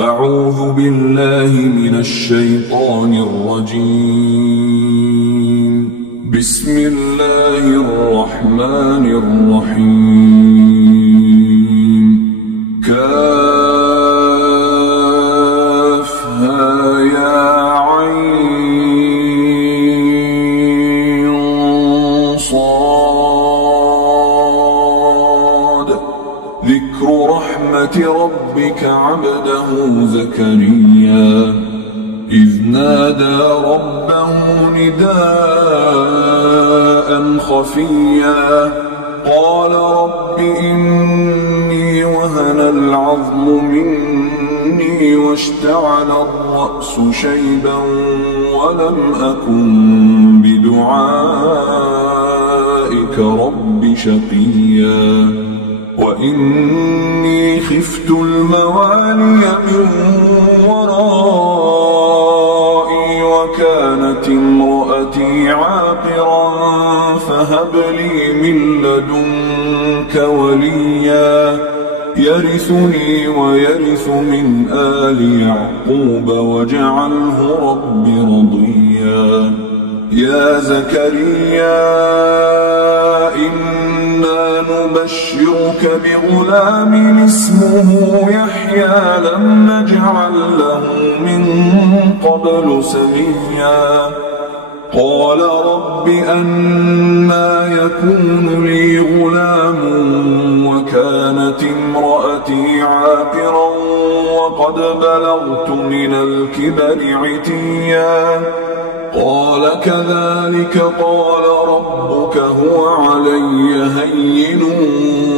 أعوذ بالله من الشيطان الرجيم. بسم الله الرحمن الرحيم. كافها يا عين صاد. ذكر رحمة ربك عبده زكريا إذ نادى ربه نداء خفيا قال رب إني وهن العظم مني واشتعل الرأس شيبا ولم أكن بدعائك رب شقيا وإني خفت الموالي من ورائي وكانت امرأتي عاقرا فهب لي من لدنك وليا يرثني ويرث من آل يعقوب واجعله رب رضيا. يا زكريا إنا نبشرك بغلام اسمه يحيى لم نجعل له من قبل سميا. قال رب أنى يكون لي غلام وكانت امرأتي عاقرا وقد بلغت من الكبر عتيا. قال كذلك قال ربك هو علي هين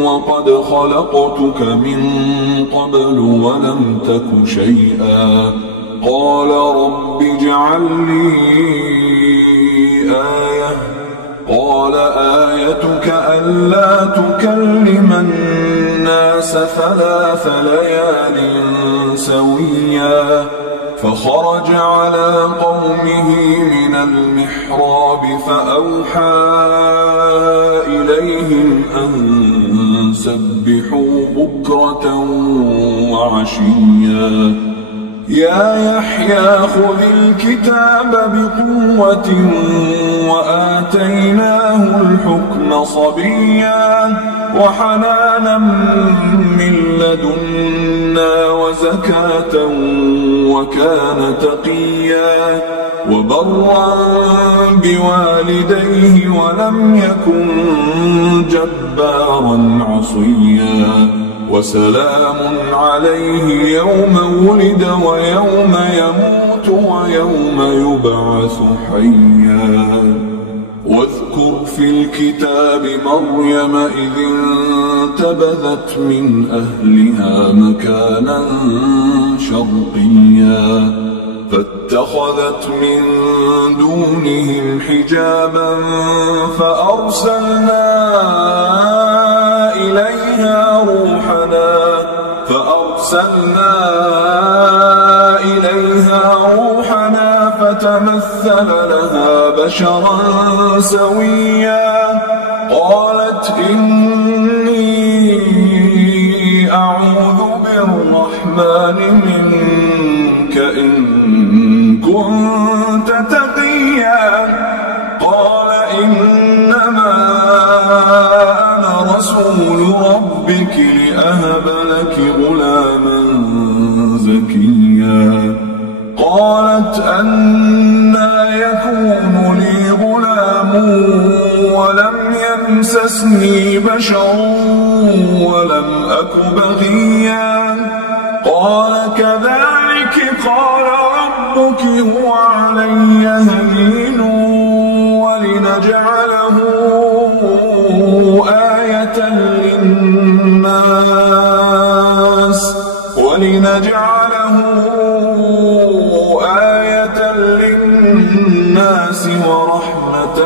وقد خلقتك من قبل ولم تك شيئا. قال رب اجعل لي آية. قال آيتك ألا تكلم الناس 3 ليال سويا. فخرج على قومه من المحراب فأوحى إليهم أن سبحوا بكرة وعشيا. يا يحيى خذ الكتاب بقوة وآتيناه الحكم صبيا وحنانا من لدنا وزكاة وكان تقيا وبرا بوالديه ولم يكن جبارا عصيا. وسلام عليه يوم ولد ويوم يموت ويوم يبعث حيا. واذكر في الكتاب مريم إذ انتبذت من أهلها مكانا شرقيا فاتخذت من دونهم حجابا فأرسلنا إليها روحنا فتمثل لها بشرا سويا. قالت إني أعوذ بالرحمن منك إن كنت تقيا. قال إنما أنا رسول ربك لأهب لك غلاما زكيا. قالت أنى يكون لي غلام ولم يمسسني بشر ولم أك بغيا. قال كذلك قال ربك هو علي هين ولنجعله آية للناس ورحمة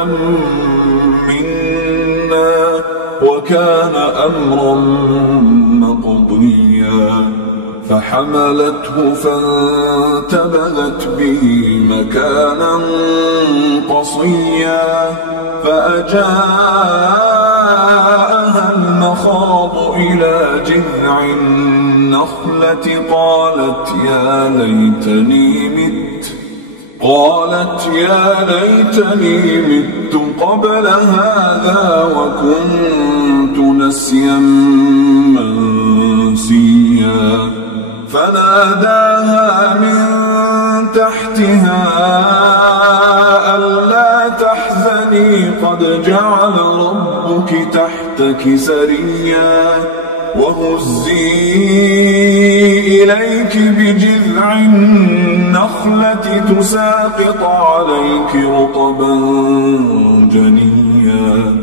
منا وكان أمرا مقضيا. فحملته فانتبذت به مكانا قصيا فأجاءها المخاض إلى جذع النخلة قالت يا ليتني مت قبل هذا وكنت نسيا منسيا فناداها من تحتها ألا تحزني قد جعل ربك تحتك سريا وهزي إليك بجذع النخلة تساقط عليك رطبا جنيا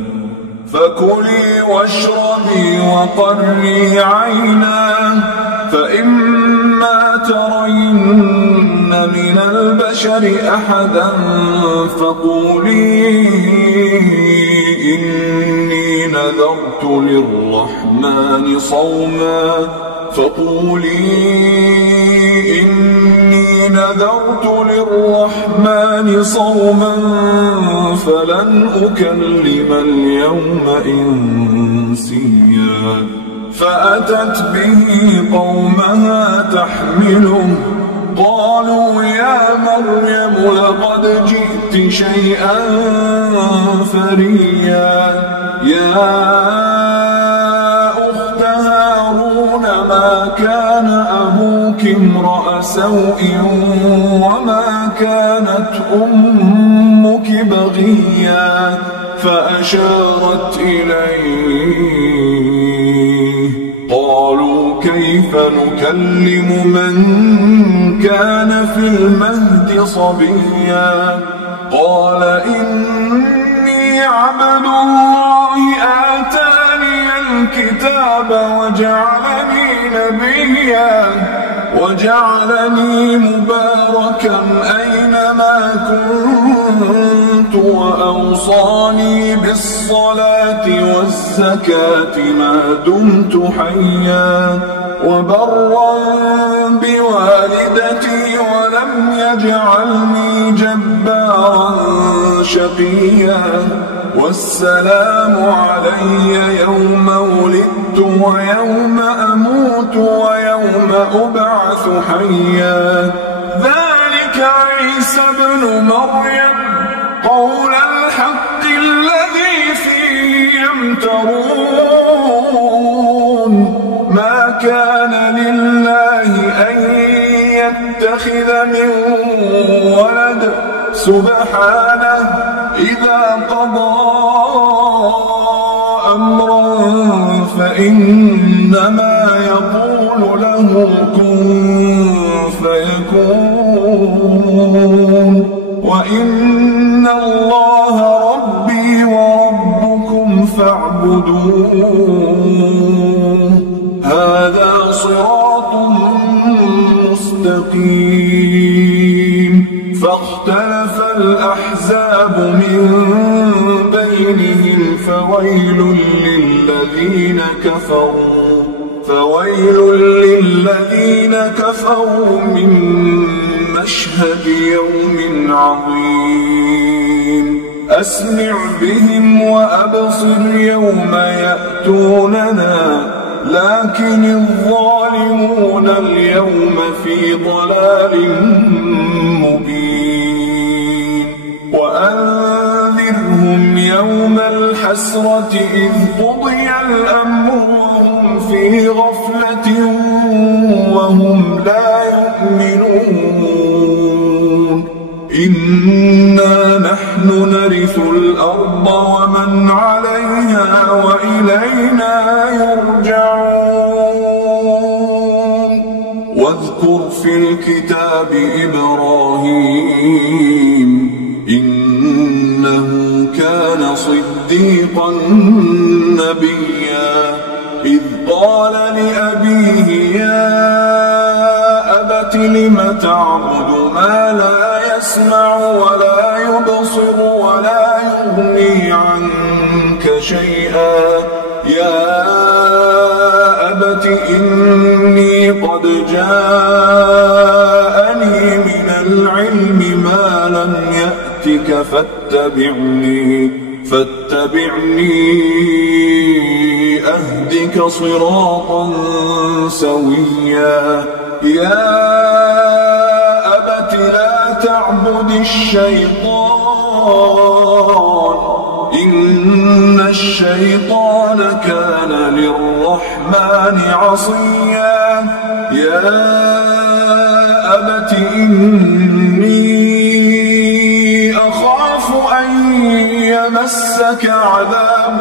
فكلي واشربي وقري عينا فإما ترين من البشر أحدا فقولي إني نذرت للرحمن صوما فلن أكلم اليوم إنسيا فأتت به قومها تحمله قالوا يا مريم لقد جئت شيئا فريا يا أخت هارون ما كان أبوك امرأ سوء وما كانت أمك بغيا فأشارت إليه قالوا كيف نكلم من كان في المهد صبيا قال إني عبد الله آتاني الكتاب وجعلني نبيا وجعلني مباركا أينما كنت وأوصاني بالصلاة والزكاة ما دمت حيا وبرا بوالدتي ولم يجعلني جبارا شقيا والسلام علي يوم ولدت ويوم أموت ويوم أبعث حيا ذلك عيسى ابن مريم قول الحق الذي فيه يمترون ما كان لله أن يتخذ من ولد سبحانه إذا قضى أمرا فإنما يقول له كن فيكون وإن الله ربي وربكم فاعبدوه هذا صراط مستقيم فاختلف الأحزاب من بينهم فويل للذين كفروا من مشهد يوم عظيم أسمع بهم وأبصر يوم يأتوننا لكن الظالمون اليوم في ضلال مبين وأنذرهم يوم الحسرة إذ قضي الأمر وهم في غفلة وهم لا يؤمنون إنا نحن نرث الأرض ومن عليها وإلينا يرجعون واذكر في الكتاب إبراهيم إنه كان صديقا نبيا إذ قال لأبيه يا أبت لم تعبد ما لا يسمع ولا يبصر ولا يغني عنك شيئا يا أبت إني قد جاءني من العلم ما لم يأتك فاتبعني أهدك صراطا سويا يا أبت لا تعبد الشيطان إن الشيطان كان للرحمن عصيا يا أبت إني أخاف أن يمسك عذاب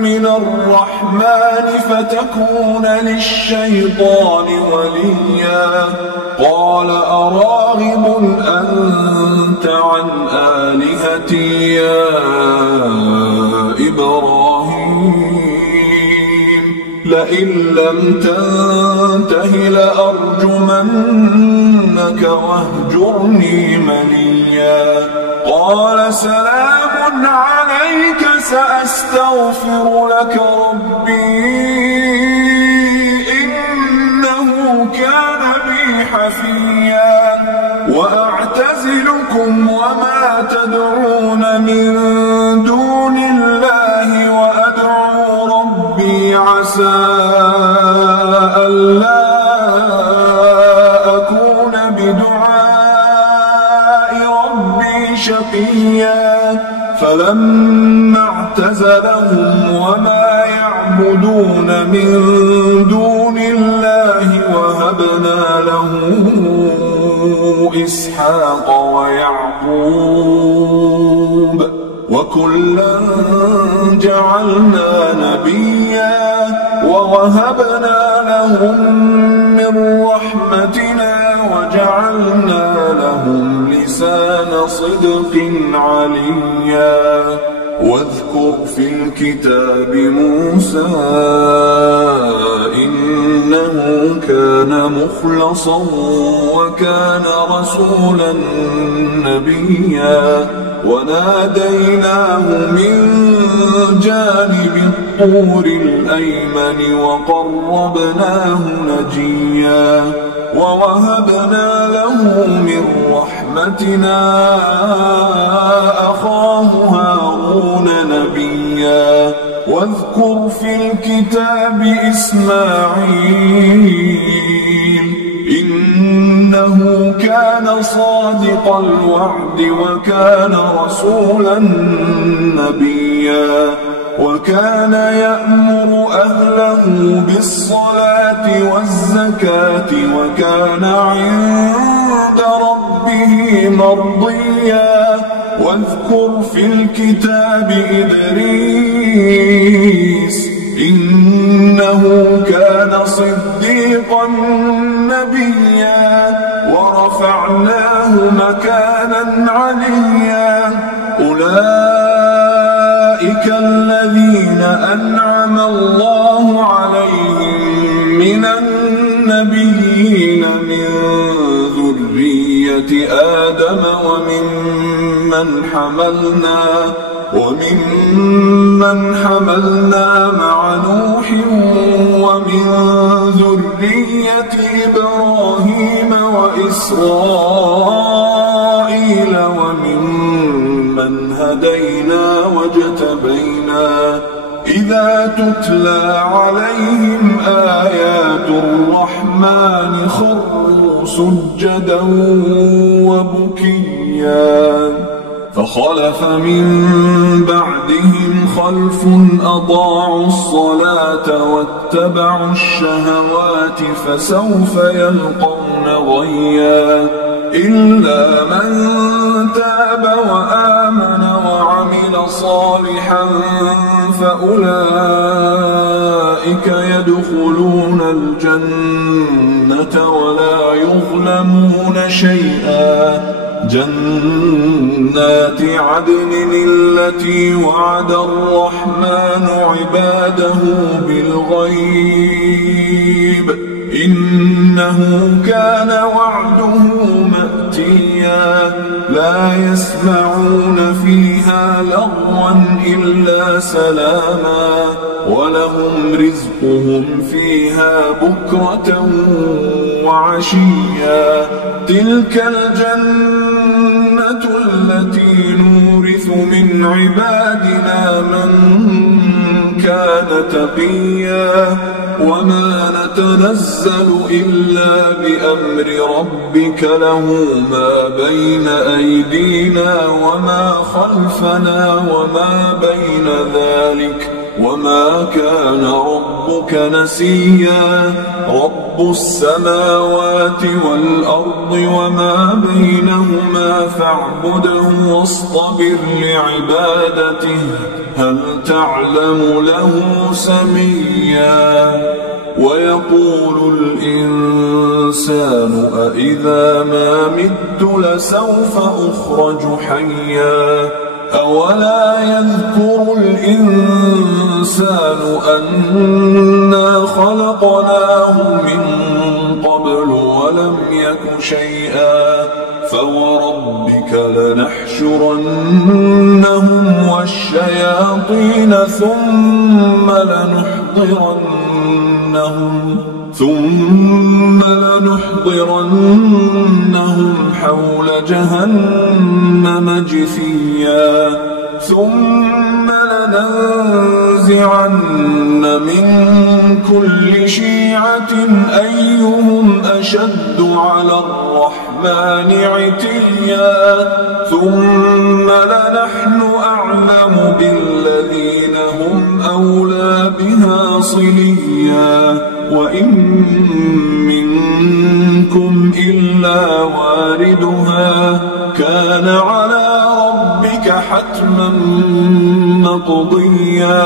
من الرحمن فتكون للشيطان وليا قال أراغب أنت عن آلهتي يا إبراهيم لئن لم تنته لأرجمنك واهجرني مليا قال سلام عليك سأستغفر لك ربي إنه كان بي حفيا وأعتزلكم وما تدعون من دون الله وأدعو ربي عسى ألا أكون بدعاء ربي شقيا فلما اعتزلهم وما يعبدون من دون الله وهبنا له إسحاق ويعقوب وكلا جعلنا نبيا ووهبنا لهم من رحمتنا وجعلنا لهم لسان صدق عليا واذكر في الكتاب موسى إنه كان مخلصا وكان رسولا نبيا وناديناه من جانب الطور الأيمن وقربناه نجيا ووهبنا له من رحمتنا أخاه هارون نبيا واذكر في الكتاب إسماعيل إنه كان صادق الوعد وكان رسولا نبيا وكان يأمر أهله بالصلاة والزكاة وكان عند ربه مرضيا واذكر في الكتاب إدريس إنه كان صديقا نبيا ورفعناه مكانا عليا أولئك الذين أنعم الله عليهم من النبيين من ذرية آدم وممن حملنا مع نوح ومن ذرية إبراهيم وإسرائيل وممن هدينا واجتبينا إذا تتلى عليهم آيات الرحمن خروا سجدا وبكيا فخلف من بعدهم خلف أضاعوا الصلاة واتبعوا الشهوات فسوف يلقون غيا إلا من تاب وآمن وعمل صالحا فأولئك يدخلون الجنة ولا يظلمون شيئا جنات عدن التي وعد الرحمن عباده بالغيب إنه كان وعده مأتيا لا يسمعون فيها لغوا إلا سلاما ولهم رزقهم فيها بكرة وعشيا تلك الجنة التي نورث من عبادنا من كان تقيا وما نتنزل إلا بأمر ربك له ما بين أيدينا وما خلفنا وما بين ذلك وما كان ربك نسيا رب السماوات والأرض وما بينهما فاعبده واصطبر لعبادته هل تعلم له سميا ويقول الإنسان أإذا ما مت لسوف أخرج حيا أولا يذكر الإنسان أنا خلقناه من قبل ولم يك شيئا فوربك لنحشرنهم والشياطين ثم لنحضرنهم حول جهنم جثيا ثم لننزعن من كل شيعة أيهم أشد على الرحمن عتيا ثم لنحن أعلم بالذين هم أولى بها صليا وإن منكم إلا واردها كان على ربك حتما مقضيا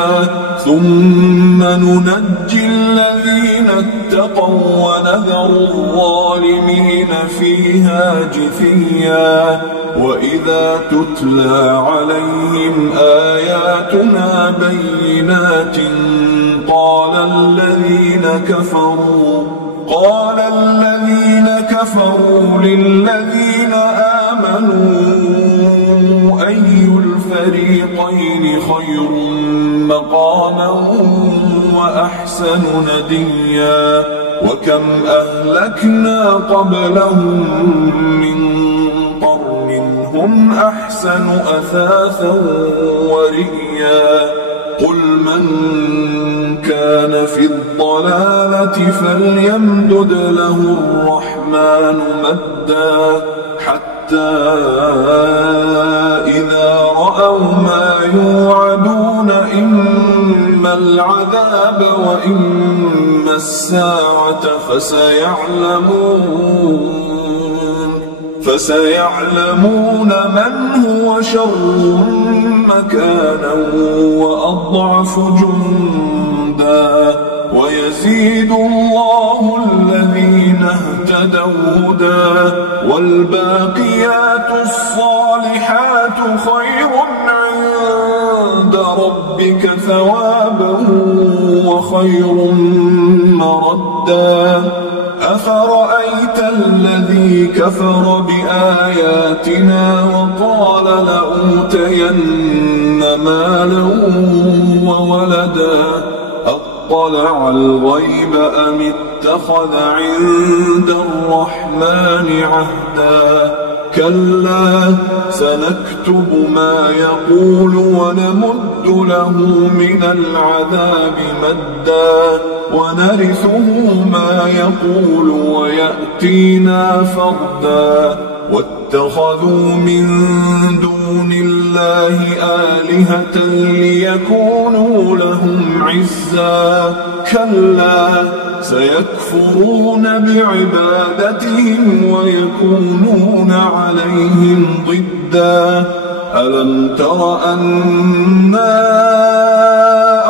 ثم ننجي الذين اتقوا ونذر الظالمين فيها جثيا وإذا تتلى عليهم آياتنا بينات قال الذين كفروا للذين آمنوا أي الفريقين خير مقاما وأحسن نديا وكم أهلكنا قبلهم من قرن هم أحسن أثاثا ورئيا قل من كان في الضلالة فليمدد له الرحمن مدا حتى إذا رأوا ما يوعدون إما العذاب وإما الساعة فسيعلمون من هو شر مكانا وأضعف جندا ويزيد الله الذين اهتدوا هدى والباقيات الصالحات خير عند ربك ثوابا وخير مردا أفرأيت الذي كفر بآياتنا وقال لأوتين مالا وولدا أطلع الغيب أم اتخذ عند الرحمن عهدا كلا سنكتب ما يقول ونمد له من العذاب مدا ونرثه ما يقول ويأتينا فردا واتخذوا من دون الله آلهة ليكونوا لهم عزا كلا سيكفرون بعبادتهم ويكونون عليهم ضدا ألم تر أنا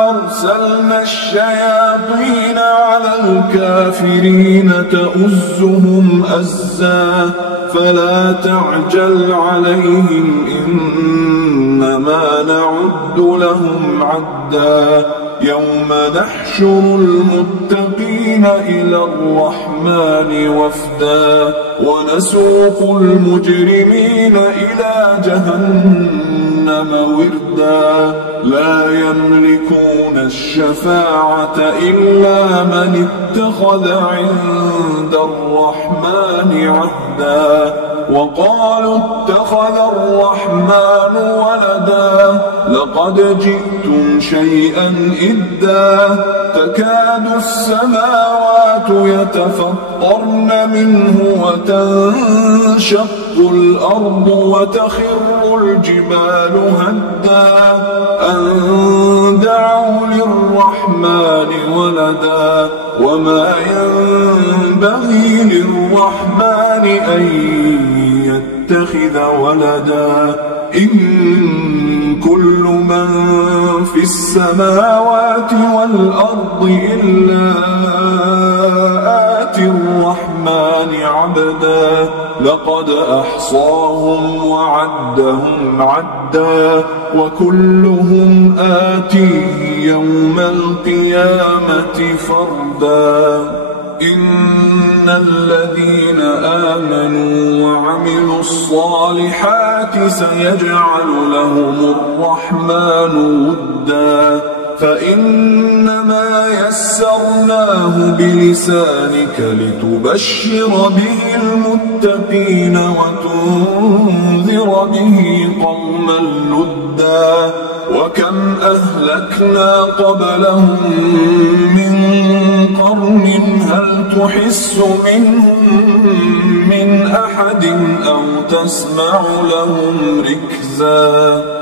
أرسلنا الشياطين على الكافرين تؤزهم أزا فلا تعجل عليهم إنما نعد لهم عدا يوم نحشر المتقين إلى الرحمن وفدا ونسوق المجرمين إلى جهنم وردا لا يملكون الشفاعة إلا من اتخذ عند الرحمن عهدا وقالوا اتخذ الرحمن ولدا لقد جئتم شيئا إدا تكاد السماوات يتفطرن منه وتنشق الأرض وتخر الجبال هدا أن دعوا للرحمن ولدا وما ينبغي للرحمن أن يتخذ ولدا إن كل من في السماوات والأرض إلا آتي الرحمن عبدا لقد أحصاهم وعدهم عدا وكلهم آتيه يوم القيامة فردا إن الذين آمنوا وعملوا الصالحات سيجعل لهم الرحمن ودا فإنما يسرناه بلسانك لتبشر به المتقين وتنذر به قوما لدا وكم أهلكنا قبلهم من قرن هل تحس منهم من أحد أو تسمع لهم ركزا